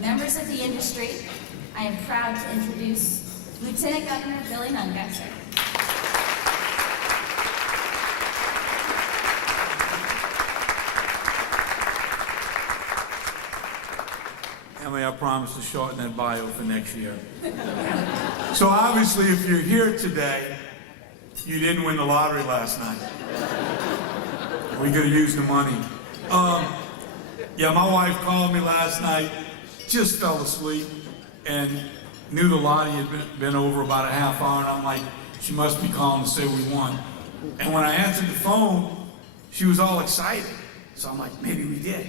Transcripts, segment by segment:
members of the industry, I am proud to introduce Lieutenant Governor Billy Nungesser. Emily, I promise to shorten that bio for next year. So obviously, if you're here today, you didn't win the lottery last night. We could have used the money. Yeah, my wife called me last night, just fell asleep, and knew the lottery had been over about a half hour, and I'm like, she must be calling to say we won. And when I answered the phone, she was all excited. So I'm like, maybe we did.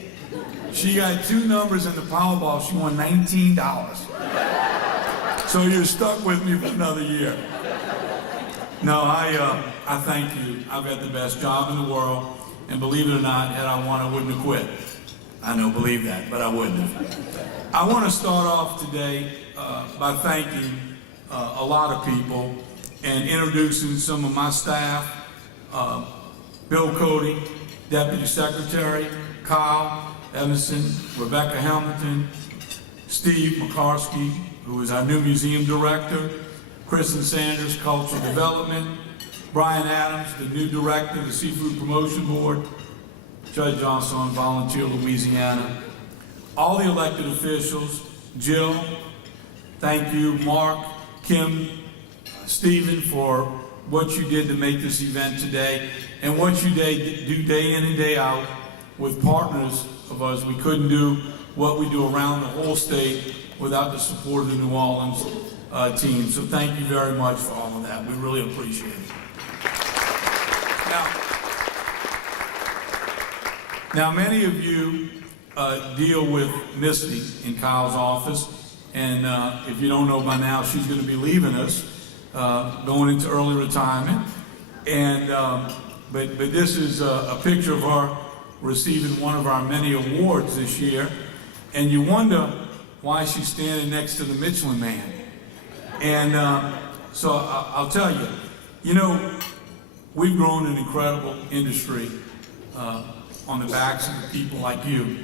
She got 2 numbers in the Powerball. She won $19. So you're stuck with me for another year. No, I thank you. I've got the best job in the world, and believe it or not, had I won, I wouldn't have quit. I know, believe that, but I wouldn't have. I want to start off today by thanking a lot of people and introducing some of my staff. Bill Cody, Deputy Secretary, Kyle Emerson, Rebecca Hamilton, Steve McCarskey, who is our new museum director, Kristen Sanders, Cultural Development, Brian Adams, the new director of the Seafood Promotion Board, Judge Johnson, Volunteer Louisiana, all the elected officials, Jill, thank you, Mark, Kim, Stephen, for what you did to make this event today, and what you do day in and day out with partners of us. We couldn't do what we do around the whole state without the support of the New Orleans team. So thank you very much for all of that. We really appreciate it. Now many of you deal with Misty in Kyle's office, and if you don't know by now, she's going to be leaving us, going into early retirement. And but this is a picture of her receiving one of our many awards this year, and you wonder why she's standing next to the Michelin Man. And so I'll tell you, you know, we've grown an incredible industry on the backs of the people like you.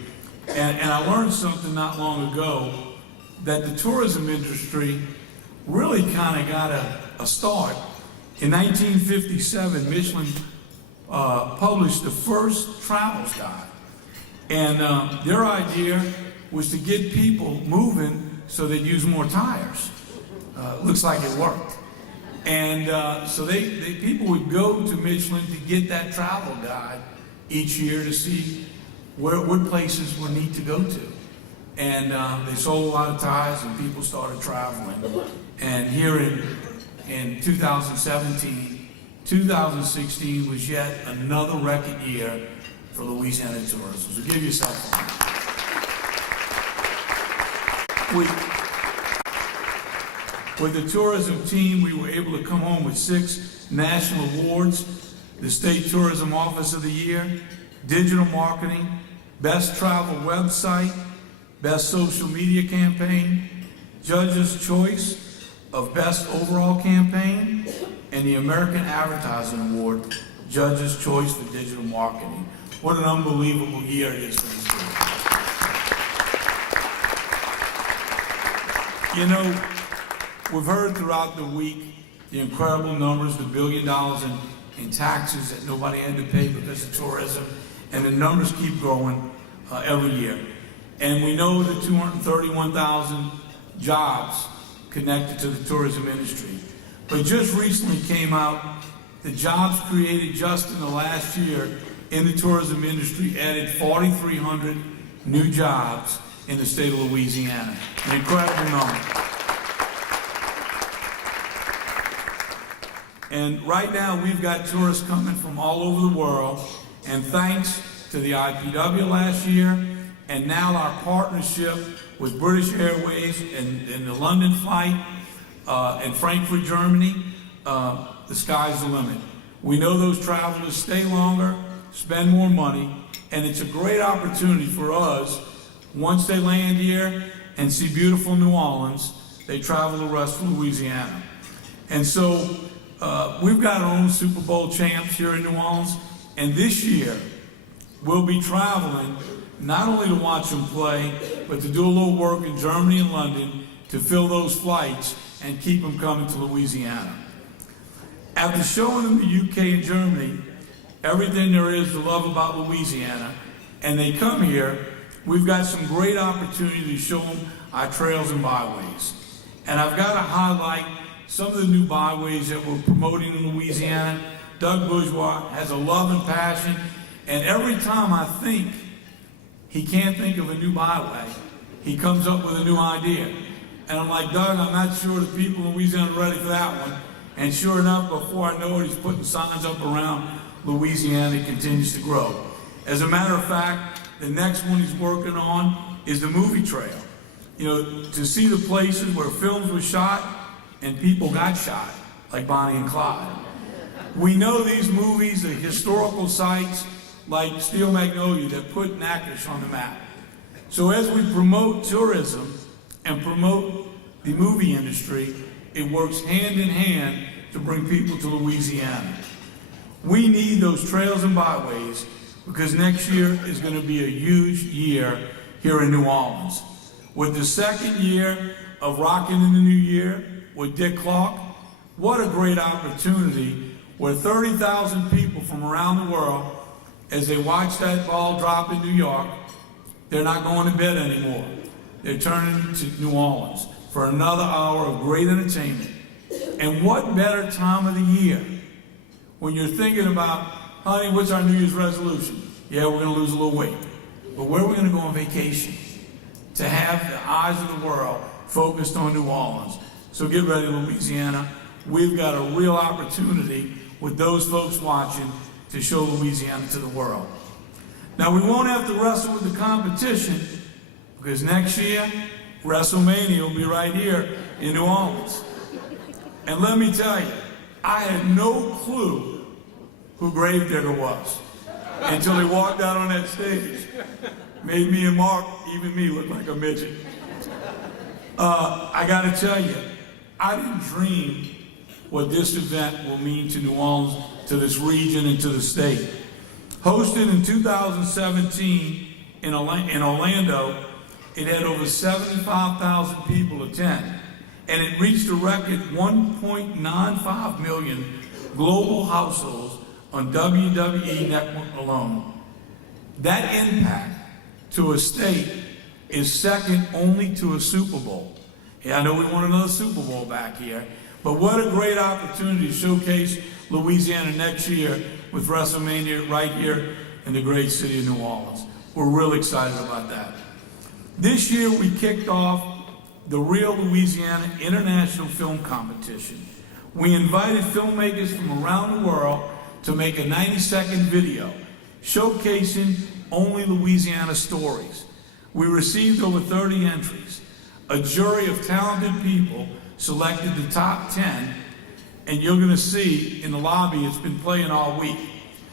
And I learned something not long ago, that the tourism industry really kind of got a start. In 1957, Michelin published the first travels guide. And their idea was to get people moving so they'd use more tires. Looks like it worked. And so people would go to Michelin to get that travel guide each year to see what places were neat to go to. And they sold a lot of tires, and people started traveling. And here in 2017, 2016 was yet another record year for Louisiana tourism. So give yourself a hand. With the tourism team, we were able to come home with 6 national awards: the State Tourism Office of the Year, Digital Marketing, Best Travel Website, Best Social Media Campaign, Judge's Choice of Best Overall Campaign, and the American Advertising Award, Judge's Choice for Digital Marketing. What an unbelievable year it is for these people. You know, we've heard throughout the week the incredible numbers, the $1 billion in taxes that nobody had to pay because of tourism, and the numbers keep growing every year. And we know the 231,000 jobs connected to the tourism industry. But just recently came out, the jobs created just in the last year in the tourism industry added 4,300 new jobs in the state of Louisiana. An incredible number. And right now we've got tourists coming from all over the world, and thanks to the IPW last year, and now our partnership with British Airways and the London flight and Frankfurt, Germany, the sky's the limit. We know those travelers stay longer, spend more money, and it's a great opportunity for us, once they land here and see beautiful New Orleans, they travel the rest of Louisiana. And so we've got our own Super Bowl champs here in New Orleans, and this year we'll be traveling not only to watch them play, but to do a little work in Germany and London to fill those flights and keep them coming to Louisiana. After showing them the UK and Germany, everything there is to love about Louisiana, and they come here, we've got some great opportunity to show them our trails and byways. And I've got to highlight some of the new byways that we're promoting in Louisiana. Doug Bourgeois has a love and passion, and every time I think he can't think of a new byway, he comes up with a new idea. And I'm like, Doug, I'm not sure the people in Louisiana are ready for that one. And sure enough, before I know it, he's putting signs up around Louisiana. It continues to grow. As a matter of fact, the next one he's working on is the movie trail. You know, to see the places where films were shot and people got shot, like Bonnie and Clyde. We know these movies are historical sites like Steel Magnolia that put Natchitoches on the map. So as we promote tourism and promote the movie industry, it works hand in hand to bring people to Louisiana. We need those trails and byways because next year is going to be a huge year here in New Orleans. With the second year of Rockin' in the New Year with Dick Clark, what a great opportunity where 30,000 people from around the world, as they watch that ball drop in New York, they're not going to bed anymore. They're turning to New Orleans for another hour of great entertainment. And what better time of the year when you're thinking about, honey, what's our New Year's resolution? Yeah, we're going to lose a little weight. But where are we going to go on vacation? To have the eyes of the world focused on New Orleans. So get ready, Louisiana. We've got a real opportunity with those folks watching to show Louisiana to the world. Now, we won't have to wrestle with the competition because next year, WrestleMania will be right here in New Orleans. And let me tell you, I had no clue who Gravedigger was until he walked out on that stage. Made me and Mark, even me, look like a midget. I gotta tell you, I didn't dream what this event will mean to New Orleans, to this region, and to the state. Hosted in 2017 in Orlando, it had over 75,000 people attend, and it reached a record 1.95 million global households on WWE Network alone. That impact to a state is second only to a Super Bowl. Yeah, I know we want another Super Bowl back here, but what a great opportunity to showcase Louisiana next year with WrestleMania right here in the great city of New Orleans. We're real excited about that. This year we kicked off the Real Louisiana International Film Competition. We invited filmmakers from around the world to make a 90-second video showcasing only Louisiana stories. We received over 30 entries. A jury of talented people selected the top 10, and you're going to see in the lobby it's been playing all week.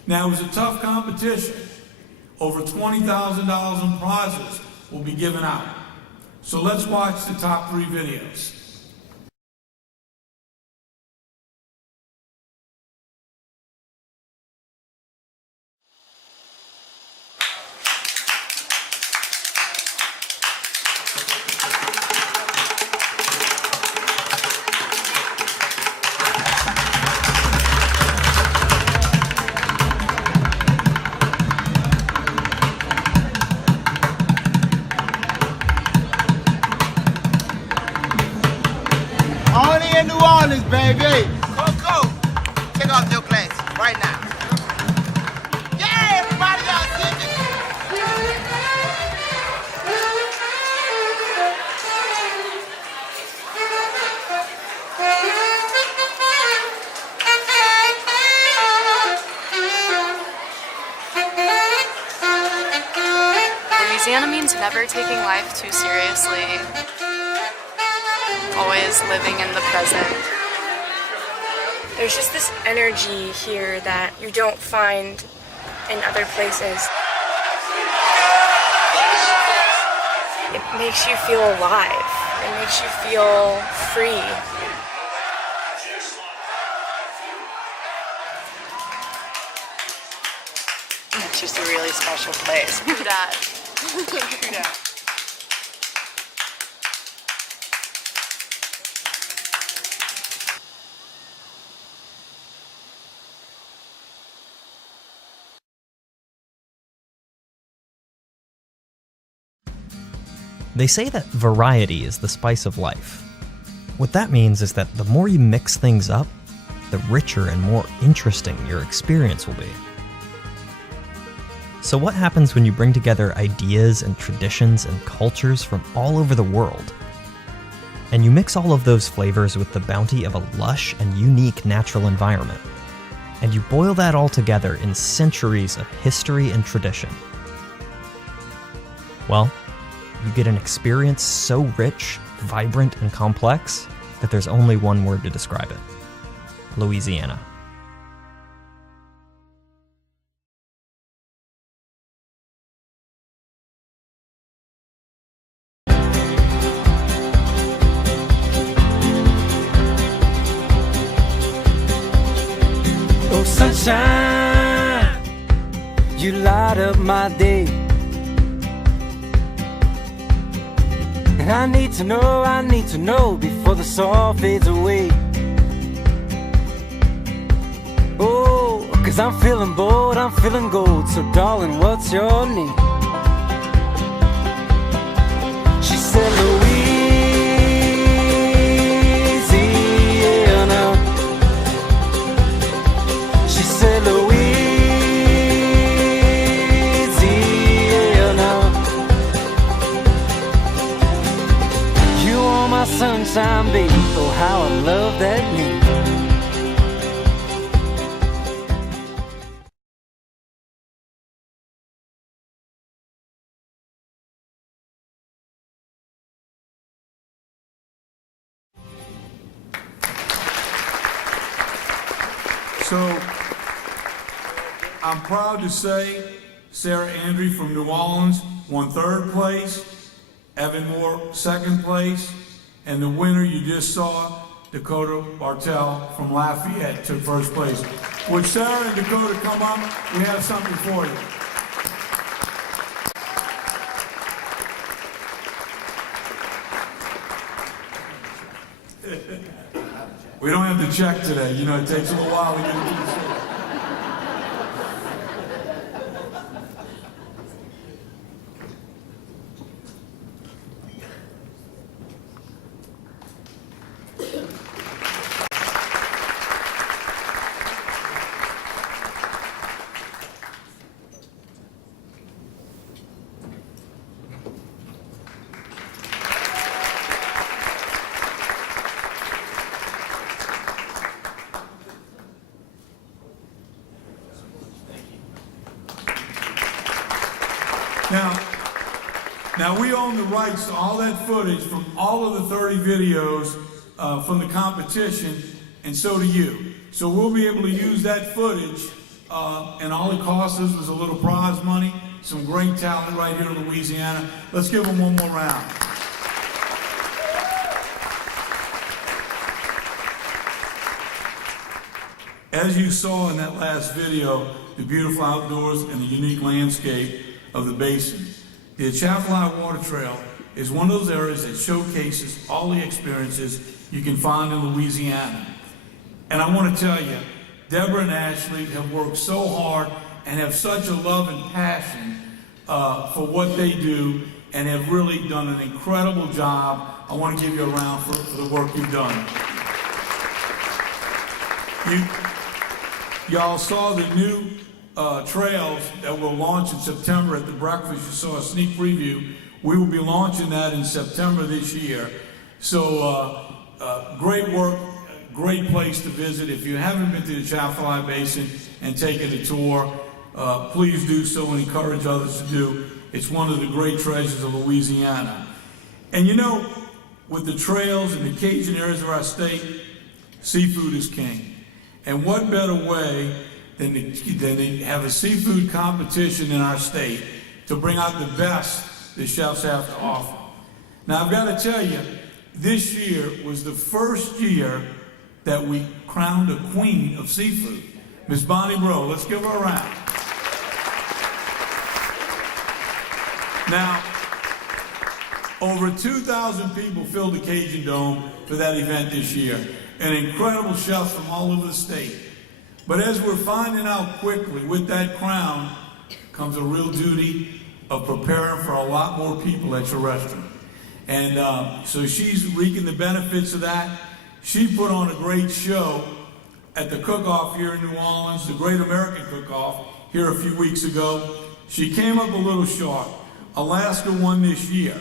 Now, it was a tough competition. Over $20,000 in prizes will be given out. So let's watch the top 3 videos. Baby, go. Take off your glasses right now. Yeah, everybody got singing. Louisiana means never taking life too seriously. Always living in the present. There's just this energy here that you don't find in other places. It makes you feel alive. It makes you feel free. It's just a really special place. That True that. They say that variety is the spice of life. What that means is that the more you mix things up, the richer and more interesting your experience will be. So what happens when you bring together ideas and traditions and cultures from all over the world? And you mix all of those flavors with the bounty of a lush and unique natural environment. And you boil that all together in centuries of history and tradition. Well, you get an experience so rich, vibrant, and complex that there's only one word to describe it: Louisiana. Oh, sunshine, you light up my day. And I need to know before the sun fades away. Oh, 'cause I'm feeling bold, I'm feeling gold. So darling, what's your name? She said Louisiana. She said Louisiana. You are my sunshine, baby. Oh, how I love that name. So, I'm proud to say Sarah Andrew from New Orleans won 3rd place, Evan Moore 2nd place, and the winner you just saw, Dakota Bartell from Lafayette, took 1st place. Would Sarah and Dakota come up? We have something for you. We don't have to check today. You know, it takes a little while to get into the show. Now we own the rights to all that footage from all of the 30 videos from the competition, and so do you. So we'll be able to use that footage, and all it costs us was a little prize money, some great talent right here in Louisiana. Let's give them one more round. As you saw in that last video, the beautiful outdoors and the unique landscape of the basin. The Atchafalaya Water Trail is one of those areas that showcases all the experiences you can find in Louisiana. And I want to tell you, Deborah and Ashley have worked so hard and have such a love and passion for what they do, and have really done an incredible job. I want to give you a round for the work you've done. Y'all saw the new trails that will launch in September at the breakfast. You saw a sneak preview. We will be launching that in September this year. So great work, great place to visit. If you haven't been to the Atchafalaya Basin and taken a tour, please do so and encourage others to do. It's one of the great treasures of Louisiana. And you know, with the trails and the Cajun areas of our state, seafood is king. And what better way than to have a seafood competition in our state to bring out the best the chefs have to offer. Now I've got to tell you, this year was the first year that we crowned a queen of seafood. Miss Bonnie Bro, let's give her a round. Now, over 2,000 people filled the Cajun Dome for that event this year, and incredible chefs from all over the state. But as we're finding out quickly, with that crown comes a real duty of preparing for a lot more people at your restaurant. And so she's reaping the benefits of that. She put on a great show at the cook-off here in New Orleans, the Great American Cook-Off, here a few weeks ago. She came up a little short. Alaska won this year.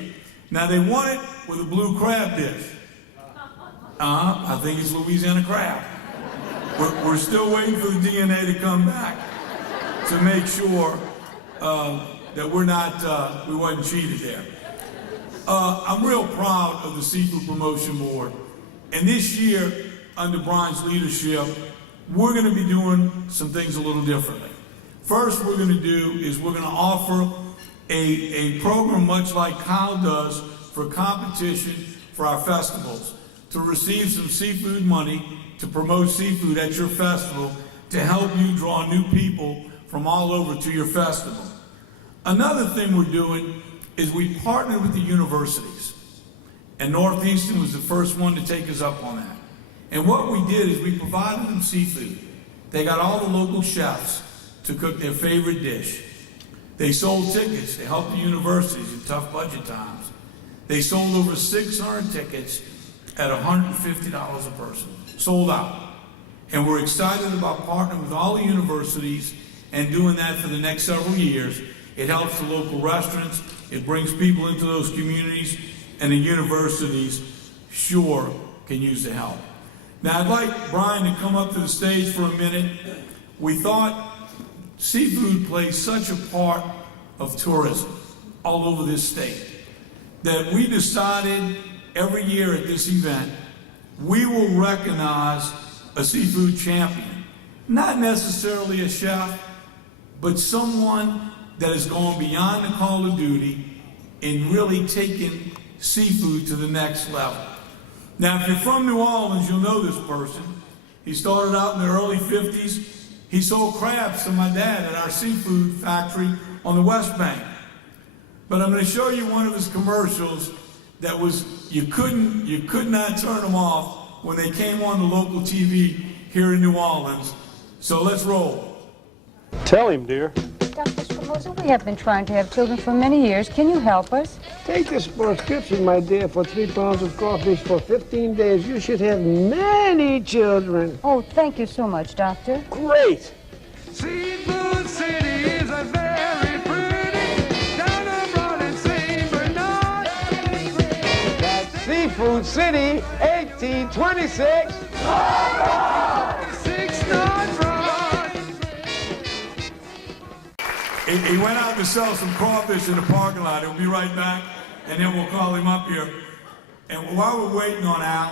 Now they won it with a blue crab dish. I think it's Louisiana crab. We're still waiting for the DNA to come back to make sure that we wasn't cheated there. I'm real proud of the Seafood Promotion Board. And this year, under Brian's leadership, we're going to be doing some things a little differently. First, we're going to do is we're going to offer a program much like Kyle does for competition for our festivals, to receive some seafood money to promote seafood at your festival to help you draw new people from all over to your festival. Another thing we're doing is we partnered with the universities, and Northeastern was the first one to take us up on that. And what we did is we provided them seafood. They got all the local chefs to cook their favorite dish. They sold tickets to help the universities in tough budget times. They sold over 600 tickets at $150 a person, sold out. And we're excited about partnering with all the universities and doing that for the next several years. It helps the local restaurants, it brings people into those communities, and the universities sure can use the help. Now I'd like Brian to come up to the stage for a minute. We thought seafood plays such a part of tourism all over this state that we decided every year at this event, we will recognize a seafood champion. Not necessarily a chef, but someone that has gone beyond the call of duty in really taking seafood to the next level. Now, if you're from New Orleans, you'll know this person. He started out in the early 50s. He sold crabs to my dad at our seafood factory on the West Bank. But I'm going to show you one of his commercials that was, you could not turn them off when they came on the local TV here in New Orleans. So let's roll. Tell him, dear. Dr. Scramuzza, we have been trying to have children for many years. Can you help us? Take this prescription, my dear, for 3 pounds of crawfish for 15 days. You should have many children. Oh, thank you so much, Doctor. Great. Seafood City is a very pretty, down the road in St. Bernard. That's Seafood City, 1826. 6 North Road. He went out to sell some crawfish in the parking lot. He'll be right back, and then we'll call him up here. And while we're waiting on Al,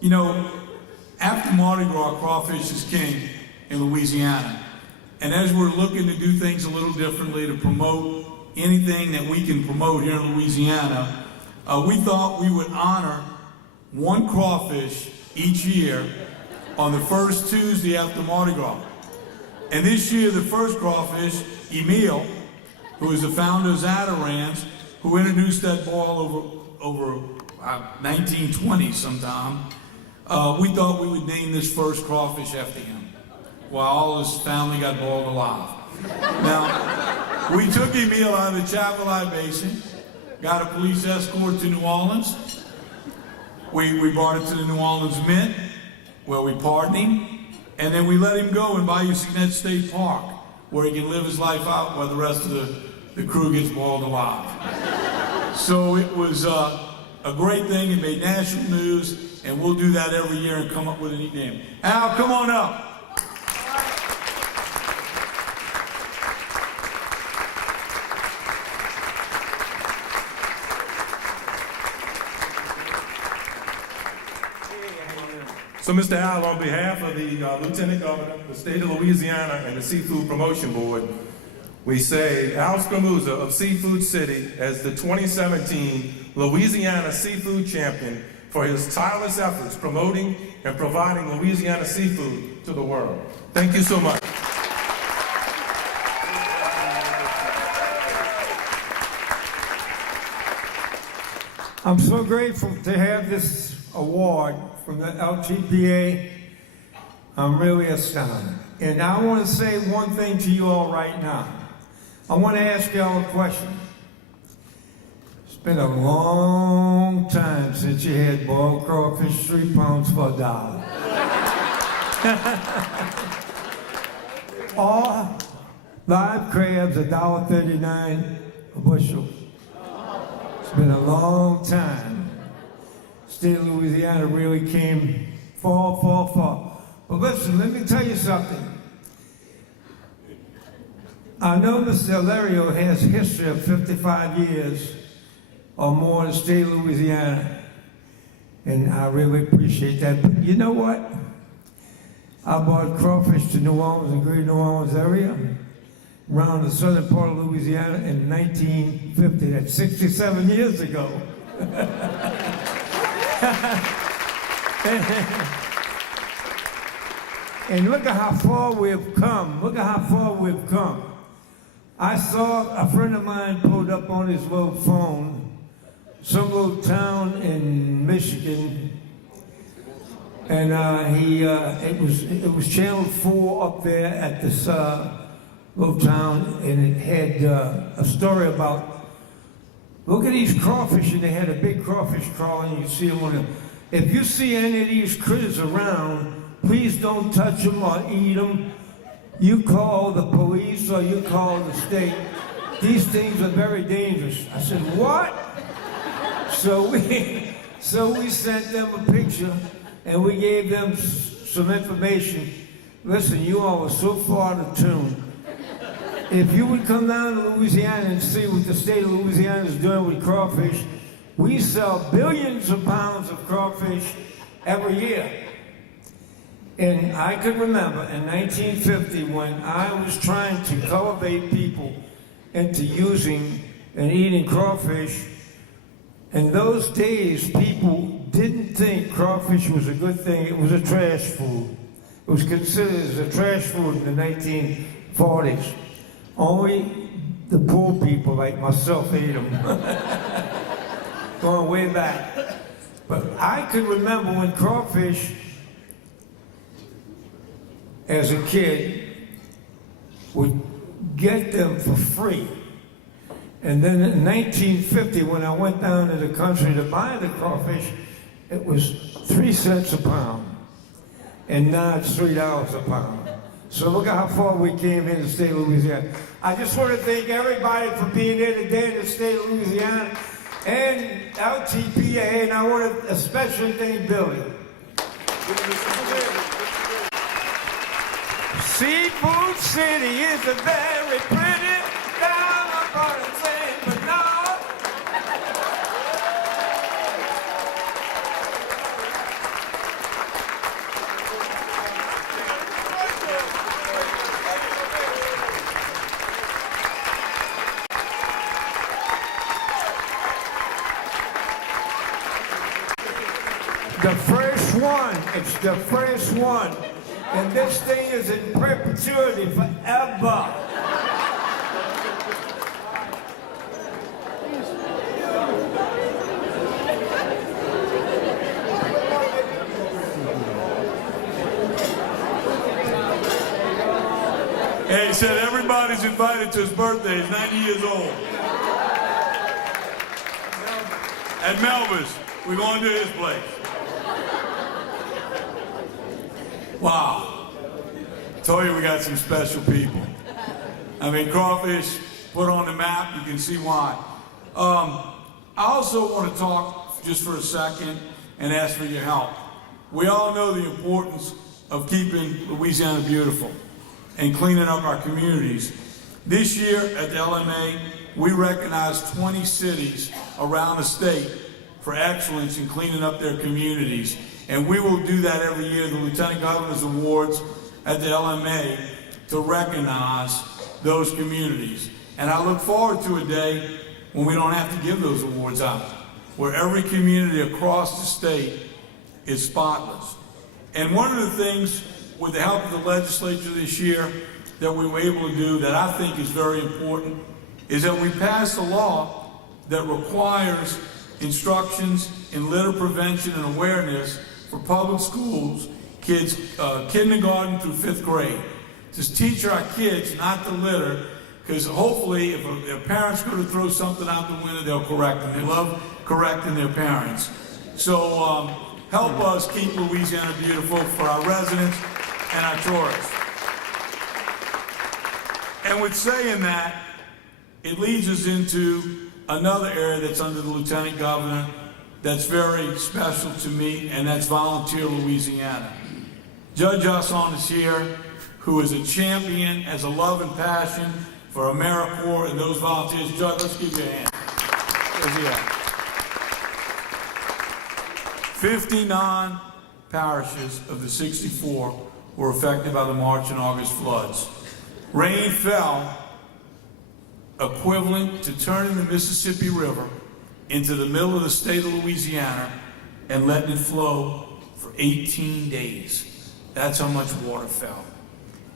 you know, after Mardi Gras, crawfish is king in Louisiana. And as we're looking to do things a little differently to promote anything that we can promote here in Louisiana, we thought we would honor one crawfish each year on the first Tuesday after Mardi Gras. And this year, the first crawfish, Emile, who is the founder of Zatarans, who introduced that ball over 1920 sometime, we thought we would name this first crawfish after him, while all his family got boiled alive. Now, we took Emile out of the Chavalai Basin, got a police escort to New Orleans. We brought it to the New Orleans Mint, where we pardoned him. And then we let him go in Bayou Signet State Park, where he can live his life out while the rest of the crew gets boiled alive. So it was a great thing. It made national news, and we'll do that every year and come up with a neat name. Al, come on up. So, Mr. Al, on behalf of the Lieutenant Governor, the State of Louisiana, and the Seafood Promotion Board, we say Al Scramuzza of Seafood City as the 2017 Louisiana Seafood Champion for his tireless efforts promoting and providing Louisiana seafood to the world. Thank you so much. I'm so grateful to have this award from the LTPA. I'm really astounded. And I want to say one thing to you all right now. I want to ask y'all a question. It's been a long time since you had boiled crawfish 3 pounds for $1. Or live crabs $1.39 a bushel. It's been a long time. State of Louisiana really came far. But listen, let me tell you something. I know Mr. Alario has a history of 55 years or more in the state of Louisiana, and I really appreciate that. But you know what? I brought crawfish to New Orleans, the greater New Orleans area, around the southern part of Louisiana in 1950. That's 67 years ago. And look at how far we've come. Look at how far we've come. I saw a friend of mine pulled up on his little phone, some little town in Michigan, and it was Channel 4 up there at this little town, and it had a story about, look at these crawfish, and they had a big crawfish crawling. You see them on the, if you see any of these critters around, please don't touch them or eat them. You call the police or you call the state. These things are very dangerous. I said, what? So we sent them a picture and we gave them some information. Listen, you all are so far to tune. If you would come down to Louisiana and see what the state of Louisiana is doing with crawfish, we sell billions of pounds of crawfish every year. And I could remember in 1950 when I was trying to cultivate people into using and eating crawfish. In those days, people didn't think crawfish was a good thing. It was a trash food. It was considered as a trash food in the 1940s. Only the poor people like myself ate them. Going way back. But I could remember when crawfish, as a kid, would get them for free. And then in 1950, when I went down to the country to buy the crawfish, it was 3 cents a pound. And now it's $3 a pound. So look at how far we came in the state of Louisiana. I just want to thank everybody for being here today in the state of Louisiana and LTPA, and I want to especially thank Billy. Seafood City is a very pretty town, I'm gonna say, but no. The first one, it's the first one. And this thing is in perpetuity forever. Hey, he said everybody's invited to his birthday. He's 90 years old. At Melvis, we're going to his place. Wow. Told you we got some special people. I mean, crawfish put on the map, you can see why. I also want to talk just for a second and ask for your help. We all know the importance of keeping Louisiana beautiful and cleaning up our communities. This year at the LMA, we recognized 20 cities around the state for excellence in cleaning up their communities. And we will do that every year, the Lieutenant Governor's Awards at the LMA, to recognize those communities. And I look forward to a day when we don't have to give those awards out, where every community across the state is spotless. And one of the things, with the help of the legislature this year, that we were able to do that I think is very important, is that we passed a law that requires instructions in litter prevention and awareness for public schools, kids, kindergarten through 5th grade. Just teach our kids not to litter, because hopefully if their parents go to throw something out the window, they'll correct them. They love correcting their parents. So help us keep Louisiana beautiful for our residents and our tourists. And with saying that, it leads us into another area that's under the Lieutenant Governor that's very special to me, and that's Volunteer Louisiana. Judge Usson is here, who is a champion, has a love and passion for AmeriCorps and those volunteers. Judge, let's give you a hand. Where's he at? 59 parishes of the 64 were affected by the March and August floods. Rain fell equivalent to turning the Mississippi River into the middle of the state of Louisiana and letting it flow for 18 days. That's how much water fell.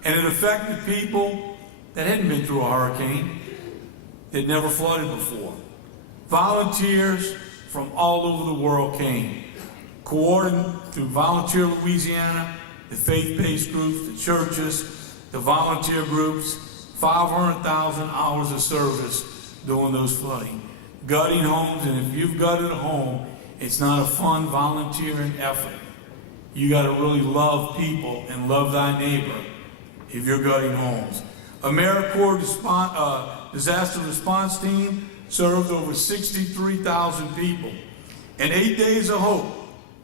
And it affected people that hadn't been through a hurricane, that never flooded before. Volunteers from all over the world came, coordinated through Volunteer Louisiana, the faith-based groups, the churches, the volunteer groups, 500,000 hours of service during those flooding. Gutting homes, and if you've gutted a home, it's not a fun volunteering effort. You got to really love people and love thy neighbor if you're gutting homes. AmeriCorps disaster response team served over 63,000 people. And 8 Days of Hope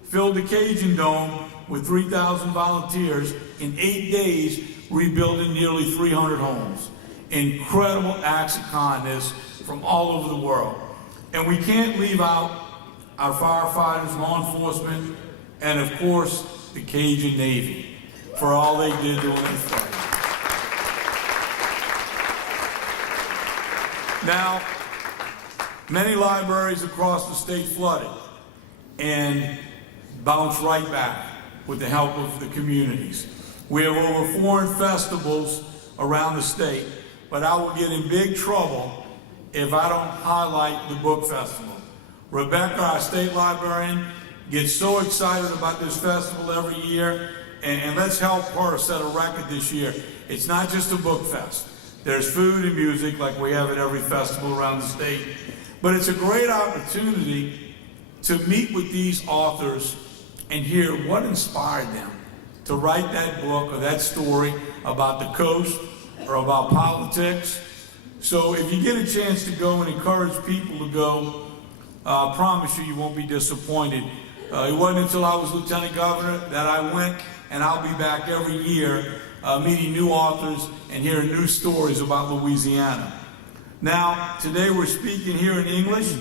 filled the Cajun Dome with 3,000 volunteers in 8 days, rebuilding nearly 300 homes. Incredible acts of kindness from all over the world. And we can't leave out our firefighters, law enforcement, and of course, the Cajun Navy for all they did during this fight. Now, many libraries across the state flooded and bounced right back with the help of the communities. We have over 400 festivals around the state, but I will get in big trouble if I don't highlight the book festival. Rebecca, our state librarian, gets so excited about this festival every year, and let's help her set a record this year. It's not just a book fest. There's food and music like we have at every festival around the state, but it's a great opportunity to meet with these authors and hear what inspired them to write that book or that story about the coast or about politics. So if you get a chance to go and encourage people to go, I promise you, you won't be disappointed. It wasn't until I was Lieutenant Governor that I went, and I'll be back every year meeting new authors and hearing new stories about Louisiana. Now, today we're speaking here in English,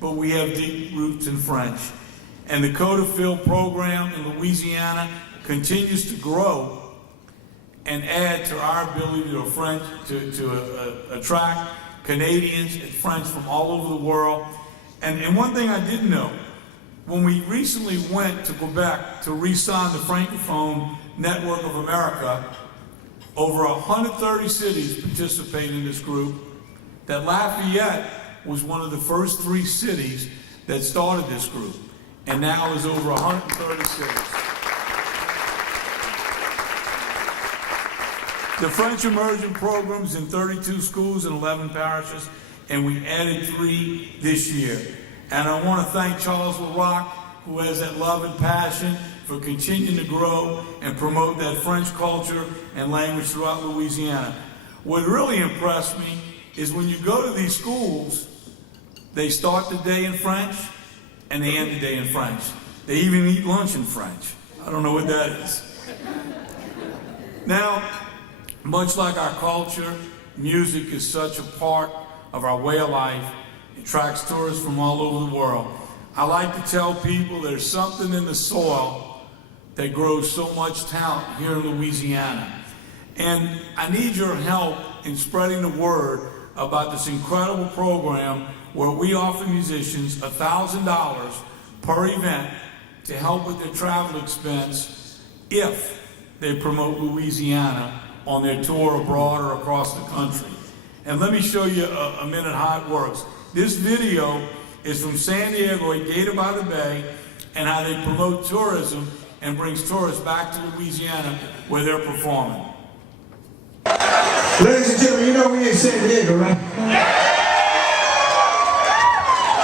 but we have deep roots in French. And the Code of Fill program in Louisiana continues to grow and add to our ability to attract Canadians and French from all over the world. And one thing I didn't know, when we recently went to Quebec to re-sign the Francophone Network of America, over 130 cities participate in this group, that Lafayette was one of the first 3 cities that started this group, and now is over 130 cities. The French immersion programs in 32 schools and 11 parishes, and we added 3 this year. And I want to thank Charles LaRock, who has that love and passion for continuing to grow and promote that French culture and language throughout Louisiana. What really impressed me is when you go to these schools, they start the day in French and they end the day in French. They even eat lunch in French. I don't know what that is. Now, much like our culture, music is such a part of our way of life. It attracts tourists from all over the world. I like to tell people there's something in the soil that grows so much talent here in Louisiana. And I need your help in spreading the word about this incredible program where we offer musicians $1,000 per event to help with their travel expense if they promote Louisiana on their tour abroad or across the country. And let me show you a minute how it works. This video is from San Diego at Gator by the Bay, and how they promote tourism and brings tourists back to Louisiana where they're performing. Ladies and gentlemen, you know we in San Diego, right?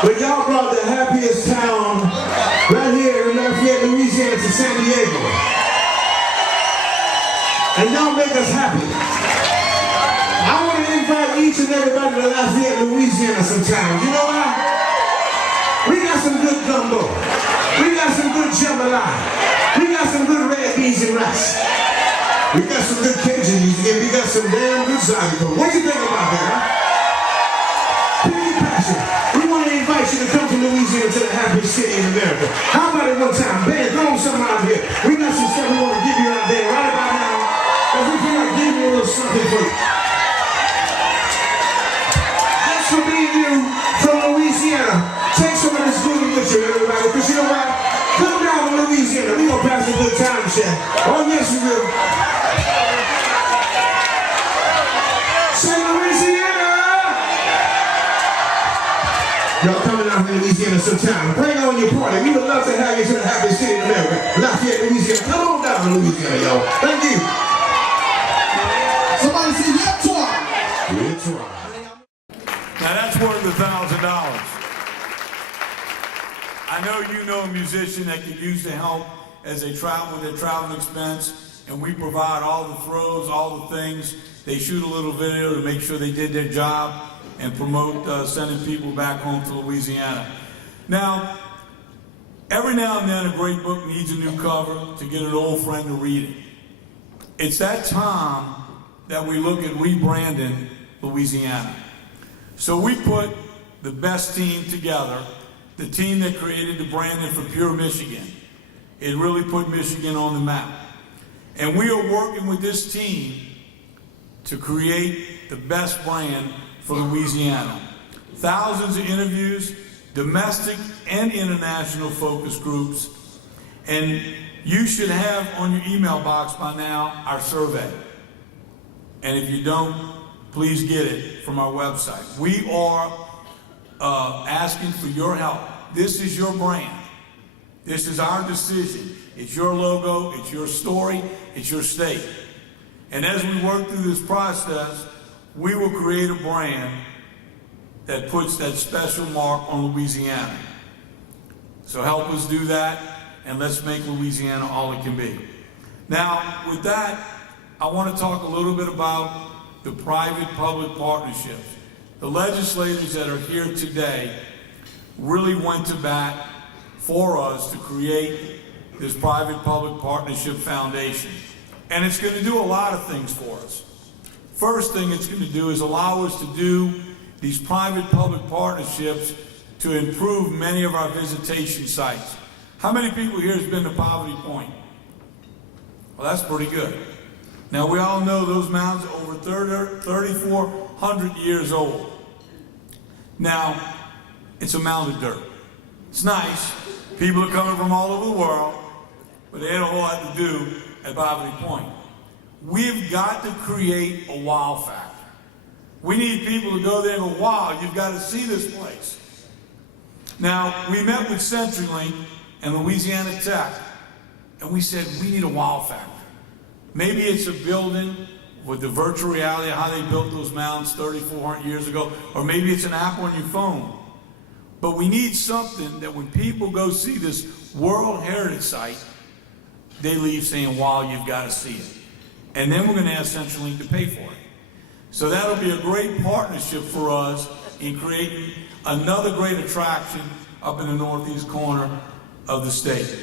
But y'all brought the happiest town right here in Lafayette, Louisiana to San Diego. And y'all make us happy. I want to invite each and everybody to Lafayette, Louisiana sometime. You know why? We got some good gumbo. We got some good jambalaya. We got some good red beans and rice. We got some good Cajun music, and we got some damn good zydeco. What do you think about that, huh? Pretty passion. We want to invite you to come to Louisiana, to the happiest city in America. How about it one time? Ben, throw something out here. We got some stuff we want to give you out there right about now. Because we feel like giving you a little something for you. Thanks for being you from Louisiana. Take some of this food with you, everybody. Because you know what? Come down to Louisiana. We're going to pass a good time, Chef. Oh, yes, we will. Say Louisiana! Y'all coming out to Louisiana sometime. Bring on your party. We would love to have you to the happiest city in America, Lafayette, Louisiana. Come on down to Louisiana, y'all. Thank you. Somebody say, yeah, try. Yeah, try. Now that's worth $1,000. I know you know a musician that could use the help as they travel with their travel expense, and we provide all the throws, all the things. They shoot a little video to make sure they did their job and promote sending people back home to Louisiana. Now, every now and then a great book needs a new cover to get an old friend to read it. It's that time that we look at rebranding Louisiana. So we put the best team together, the team that created the branding for Pure Michigan. It really put Michigan on the map. And we are working with this team to create the best brand for Louisiana. Thousands of interviews, domestic and international focus groups, and you should have on your email box by now our survey. And if you don't, please get it from our website. We are asking for your help. This is your brand. This is our decision. It's your logo, it's your story, it's your state. And as we work through this process, we will create a brand that puts that special mark on Louisiana. So help us do that, and let's make Louisiana all it can be. Now, with that, I want to talk a little bit about the private-public partnerships. The legislators that are here today really went to bat for us to create this private-public partnership foundation. And it's going to do a lot of things for us. First thing it's going to do is allow us to do these private-public partnerships to improve many of our visitation sites. How many people here has been to Poverty Point? Well, that's pretty good. Now, we all know those mountains are over 3,400 years old. Now, it's a mound of dirt. It's nice. People are coming from all over the world, but they had a whole lot to do at Poverty Point. We've got to create a wow factor. We need people to go there and go, wow, you've got to see this place. Now, we met with CenturyLink and Louisiana Tech, and we said, we need a wow factor. Maybe it's a building with the virtual reality of how they built those mountains 3,400 years ago, or maybe it's an app on your phone. But we need something that when people go see this World Heritage Site, they leave saying, wow, you've got to see it. And then we're going to ask CenturyLink to pay for it. So that'll be a great partnership for us in creating another great attraction up in the northeast corner of the state.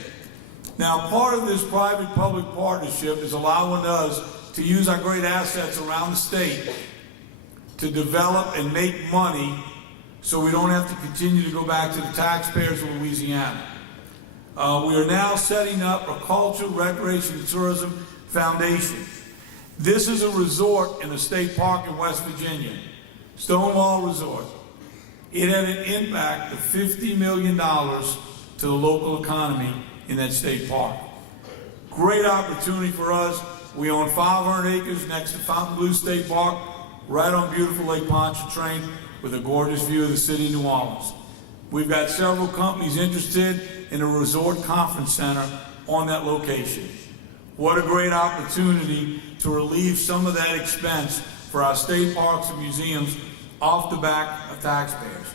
Now, part of this private-public partnership is allowing us to use our great assets around the state to develop and make money so we don't have to continue to go back to the taxpayers of Louisiana. We are now setting up a Culture, Recreation, and Tourism Foundation. This is a resort in a state park in West Virginia, Stonewall Resort. It had an impact of $50 million to the local economy in that state park. Great opportunity for us. We own 500 acres next to Fontainebleau State Park, right on beautiful Lake Pontchartrain, with a gorgeous view of the city of New Orleans. We've got several companies interested in a resort conference center on that location. What a great opportunity to relieve some of that expense for our state parks and museums off the back of taxpayers.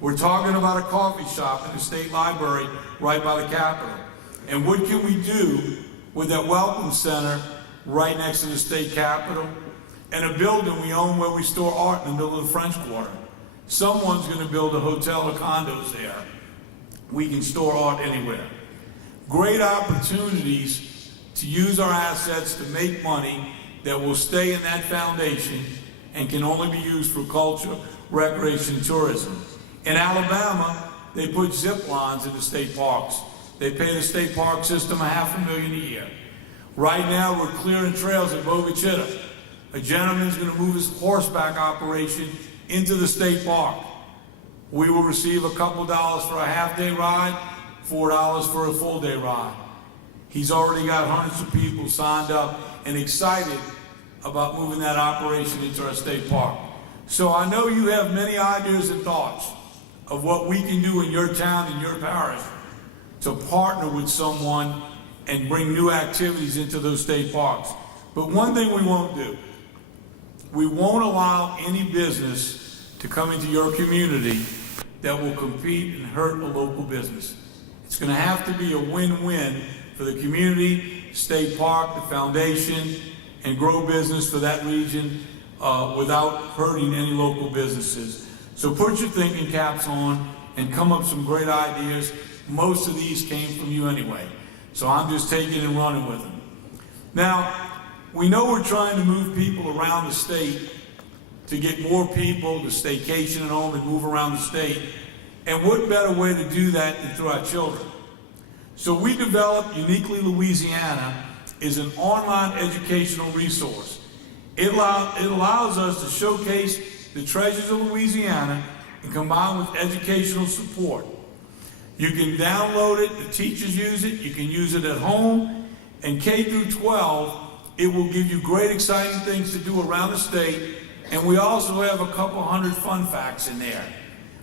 We're talking about a coffee shop in the state library right by the Capitol. And what can we do with that welcome center right next to the state Capitol and a building we own where we store art in the middle of the French Quarter? Someone's going to build a hotel or condos there. We can store art anywhere. Great opportunities to use our assets to make money that will stay in that foundation and can only be used for culture, recreation, and tourism. In Alabama, they put zip lines in the state parks. They pay the state park system $500,000 a year. Right now, we're clearing trails at Bogachita. A gentleman's going to move his horseback operation into the state park. We will receive a couple dollars for a half-day ride, $4 for a full-day ride. He's already got hundreds of people signed up and excited about moving that operation into our state park. So I know you have many ideas and thoughts of what we can do in your town and your parish to partner with someone and bring new activities into those state parks. But one thing we won't do, we won't allow any business to come into your community that will compete and hurt a local business. It's going to have to be a win-win for the community, state park, the foundation, and grow business for that region without hurting any local businesses. So put your thinking caps on and come up with some great ideas. Most of these came from you anyway. So I'm just taking and running with them. Now, we know we're trying to move people around the state to get more people to staycation at home and move around the state. And what better way to do that than through our children? So we developed Uniquely Louisiana is an online educational resource. It allows us to showcase the treasures of Louisiana and combine with educational support. You can download it, the teachers use it, you can use it at home, and K through 12, it will give you great exciting things to do around the state, and we also have a couple hundred fun facts in there.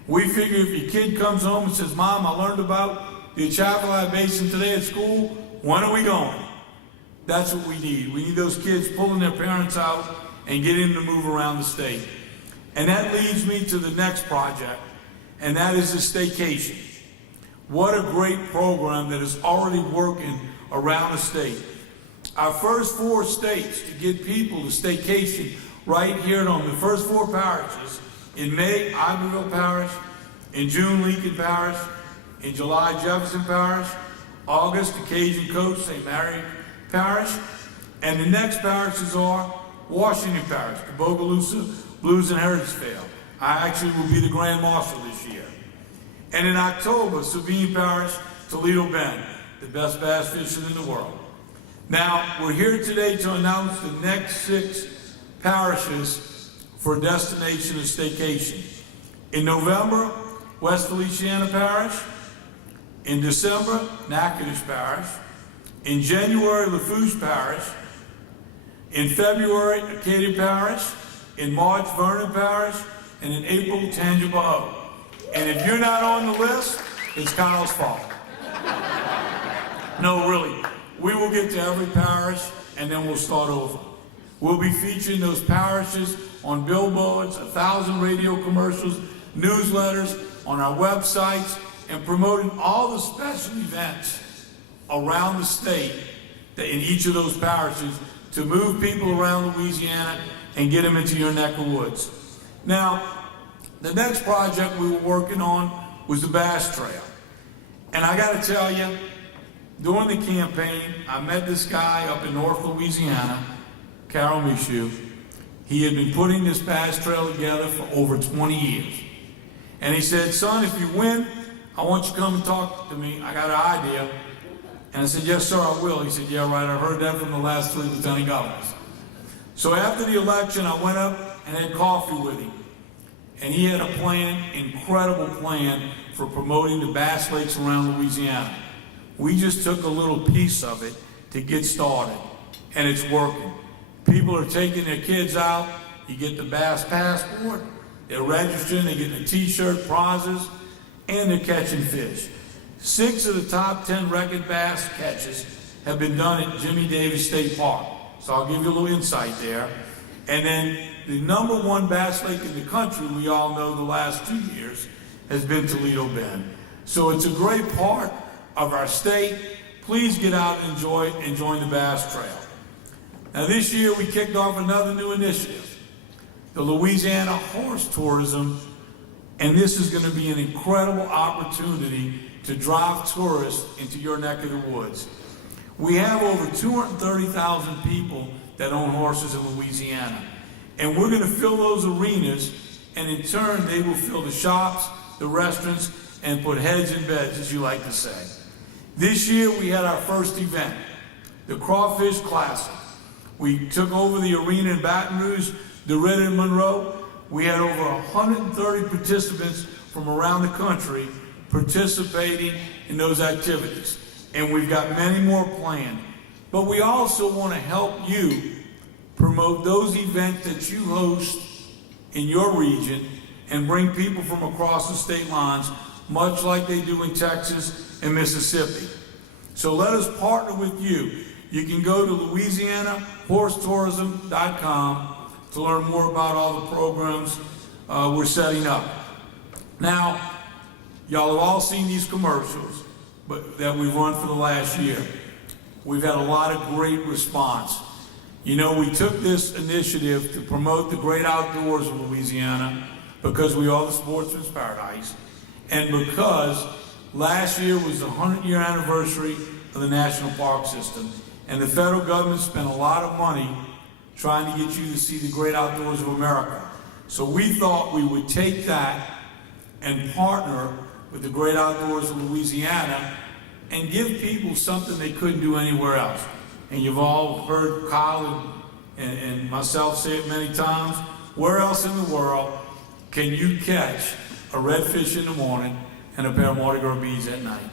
We figure if your kid comes home and says, Mom, I learned about the Atchafalaya Basin today at school, when are we going? That's what we need. We need those kids pulling their parents out and getting them to move around the state. And that leads me to the next project, and that is the staycation. What a great program that is already working around the state. Our first 4 states to get people to staycation right here on the first 4 parishes. In May, Iberville Parish. In June, Lincoln Parish. In July, Jefferson Parish. August, Occasion Coast, St. Mary Parish. And the next parishes are Washington Parish, the Bogalusa Blues and Heritage Fair. I actually will be the Grand Marshal this year. And in October, Sabine Parish, Toledo Bend, the best bass fishing in the world. Now, we're here today to announce the next 6 parishes for destination and staycation. In November, West Feliciana Parish. In December, Natchitoches Parish. In January, Lafourche Parish. In February, Acadia Parish. In March, Vernon Parish. And in April, Tangipahoa. And if you're not on the list, it's Kyle's fault. No, really. We will get to every parish, and then we'll start over. We'll be featuring those parishes on billboards, 1,000 radio commercials, newsletters, on our websites, and promoting all the special events around the state that in each of those parishes to move people around Louisiana and get them into your neck of woods. Now, the next project we were working on was the Bass Trail. And I got to tell you, during the campaign, I met this guy up in North Louisiana, Carol Michoud. He had been putting this Bass Trail together for over 20 years. And he said, son, if you win, I want you to come and talk to me. I got an idea. And I said, yes, sir, I will. He said, yeah, right, I've heard that from the last 3 lieutenant governors. So after the election, I went up and had coffee with him. And he had a plan, incredible plan, for promoting the bass lakes around Louisiana. We just took a little piece of it to get started, and it's working. People are taking their kids out. You get the bass passport. They're registering. They get a T-shirt, prizes. and they're catching fish. 6 of the top 10 record bass catches have been done at Jimmy Davis State Park. So I'll give you a little insight there. And then the #1 bass lake in the country, we all know the last 2 years, has been Toledo Bend. So it's a great part of our state. Please get out and join the Bass Trail. Now this year we kicked off another new initiative, the Louisiana Horse Tourism, and this is going to be an incredible opportunity to drive tourists into your neck of the woods. We have over 230,000 people that own horses in Louisiana, and we're going to fill those arenas, and in turn they will fill the shops, the restaurants, and put heads in beds, as you like to say. This year we had our first event, the Crawfish Classic. We took over the arena in Baton Rouge, DeRidder, and Monroe. We had over 130 participants from around the country participating in those activities. And we've got many more planned. But we also want to help you promote those events that you host in your region and bring people from across the state lines, much like they do in Texas and Mississippi. So let us partner with you. You can go to LouisianaHorseTourism.com to learn more about all the programs we're setting up. Now, y'all have all seen these commercials that we've run for the last year. We've had a lot of great response. You know, we took this initiative to promote the great outdoors of Louisiana because we are the sportsman's paradise, and because last year was the 100-year anniversary of the National Park System, and the federal government spent a lot of money trying to get you to see the great outdoors of America. So we thought we would take that and partner with the great outdoors of Louisiana and give people something they couldn't do anywhere else. And you've all heard Kyle and myself say it many times, where else in the world can you catch a redfish in the morning and a pair of Mardi Gras beads at night?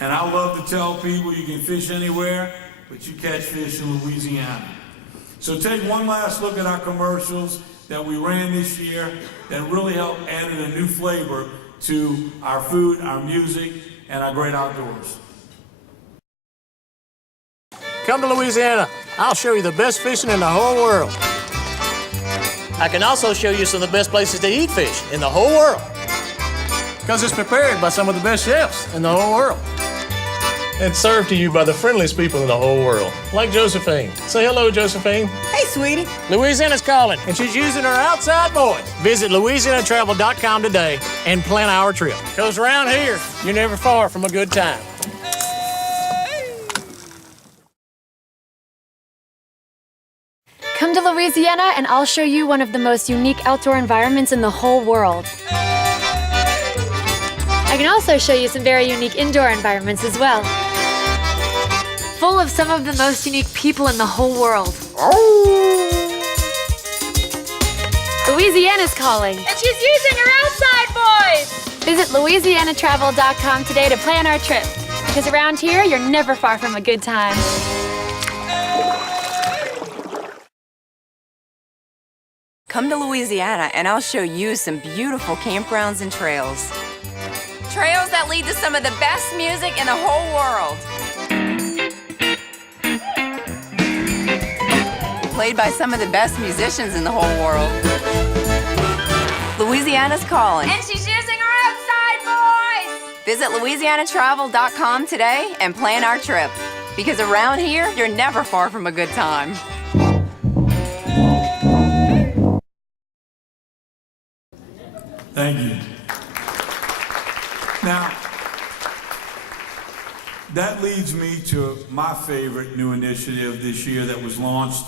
And I love to tell people you can fish anywhere, but you catch fish in Louisiana. So take one last look at our commercials that we ran this year that really helped add a new flavor to our food, our music, and our great outdoors. Come to Louisiana. I'll show you the best fishing in the whole world. I can also show you some of the best places to eat fish in the whole world, because it's prepared by some of the best chefs in the whole world and served to you by the friendliest people in the whole world, like Josephine. Say hello, Josephine. Hey, sweetie. Louisiana's calling, and she's using her outside voice. Visit LouisianaTravel.com today and plan our trip, because around here, you're never far from a good time. Come to Louisiana and I'll show you one of the most unique outdoor environments in the whole world. I can also show you some very unique indoor environments as well, full of some of the most unique people in the whole world. Louisiana's calling. And she's using her outside voice. Visit LouisianaTravel.com today to plan our trip, because around here, you're never far from a good time. Come to Louisiana and I'll show you some beautiful campgrounds and trails. Trails that lead to some of the best music in the whole world. Played by some of the best musicians in the whole world. Louisiana's calling. And she's using her outside voice. Visit LouisianaTravel.com today and plan our trip, because around here, you're never far from a good time. Thank you. Now, that leads me to my favorite new initiative this year that was launched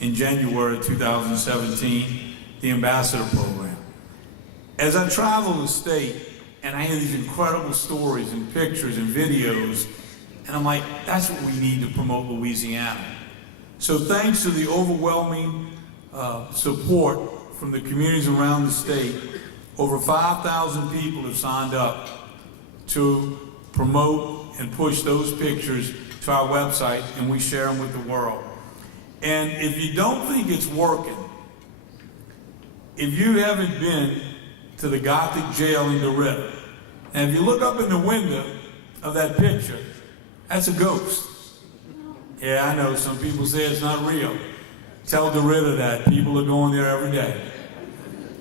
in January 2017, the Ambassador Program. As I travel the state and I hear these incredible stories and pictures and videos, and I'm like, that's what we need to promote Louisiana. So thanks to the overwhelming support from the communities around the state, over 5,000 people have signed up to promote and push those pictures to our website, and we share them with the world. And if you don't think it's working, if you haven't been to the Gothic jail in DeRidder, And if you look up in the window of that picture, that's a ghost. Yeah, I know, some people say it's not real. Tell DeRitta that. People are going there every day.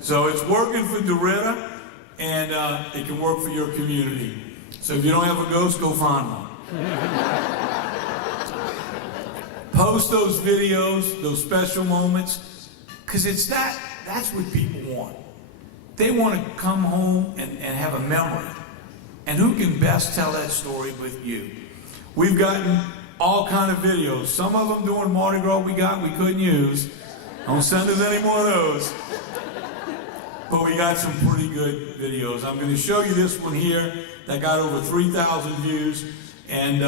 So it's working for DeRitta, and it can work for your community. So if you don't have a ghost, go find one. Post those videos, those special moments, because that's what people want. They want to come home and have a memory. And who can best tell that story with you? We've gotten all kind of videos. Some of them during Mardi Gras we couldn't use. Don't send us any more of those. But we got some pretty good videos. I'm going to show you this one here that got over 3,000 views. And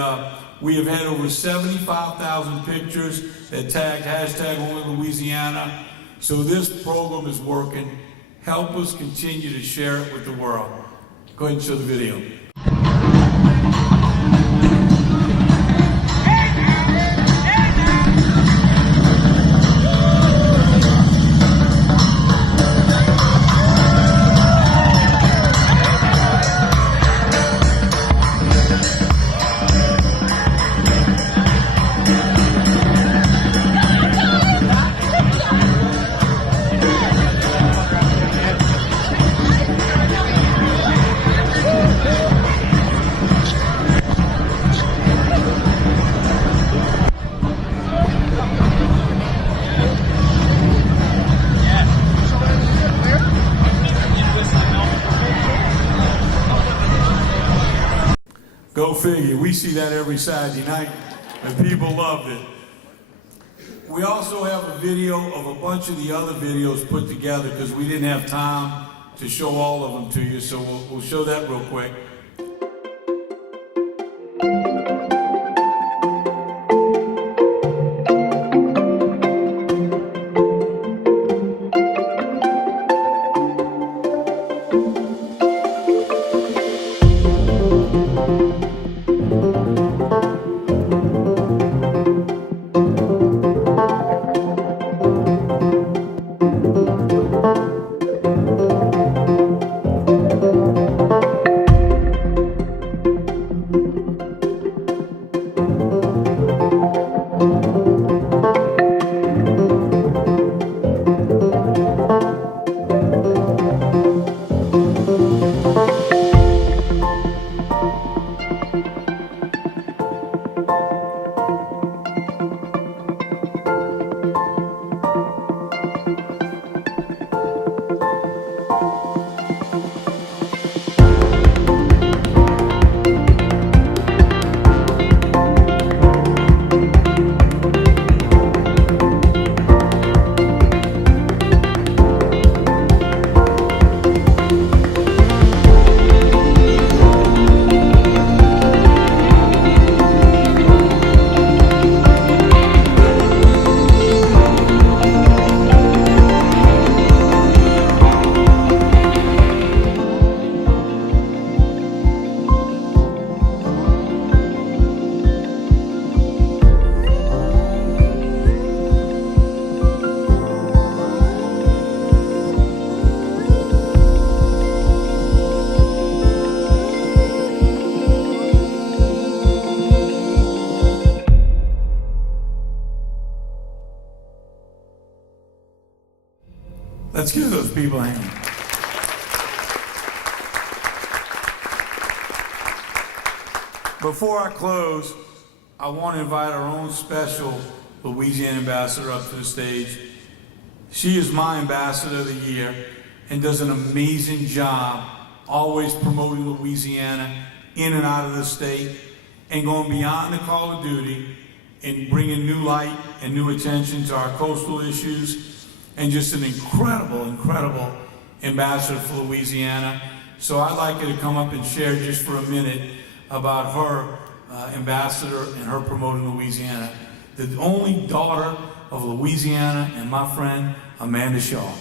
we have had over 75,000 pictures that tagged #OnlyLouisiana. So this program is working. Help us continue to share it with the world. Go ahead and show the video. Go figure. We see that every Saturday night, and people loved it. We also have a video of a bunch of the other videos put together because we didn't have time to show all of them to you, so we'll show that real quick. Let's give those people a hand. Before I close, I want to invite our own special Louisiana ambassador up to the stage. She is my ambassador of the year and does an amazing job always promoting Louisiana in and out of the state and going beyond the call of duty and bringing new light and new attention to our coastal issues, and just an incredible, incredible ambassador for Louisiana. So I'd like her to come up and share just for a minute about her ambassador and her promoting Louisiana. The only daughter of Louisiana and my friend, Amanda Shaw.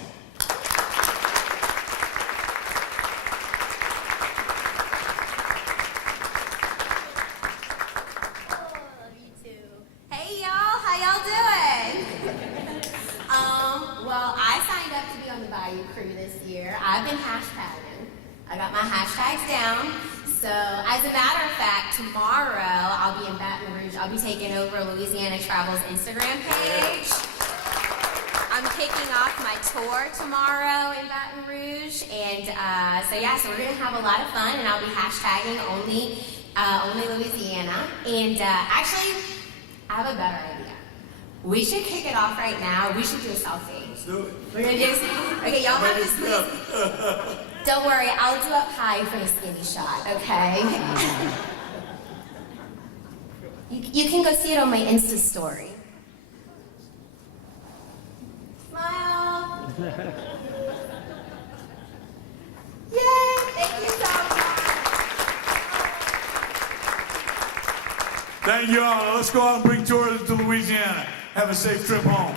Hey y'all, how y'all doing? Well, I signed up to be on the Bayou Crew this year. I've been hashtagging. I got my hashtag hashtags down. So, as a matter of fact, tomorrow I'll be in Baton Rouge. I'll be taking over Louisiana Travel's Instagram page. I'm kicking off my tour tomorrow in Baton Rouge, and so we're gonna have a lot of fun, and I'll be hashtagging only Louisiana. And actually, I have a better idea. We should kick it off right now. We should do a selfie. Let's do it. We're gonna do a selfie. Okay, y'all have to squeeze. Don't worry, I'll do up high for the skinny shot, okay? You can go see it on my Insta story. Smile. Yay! Thank you so much. Thank you all. Let's go out and bring tourism to Louisiana. Have a safe trip home.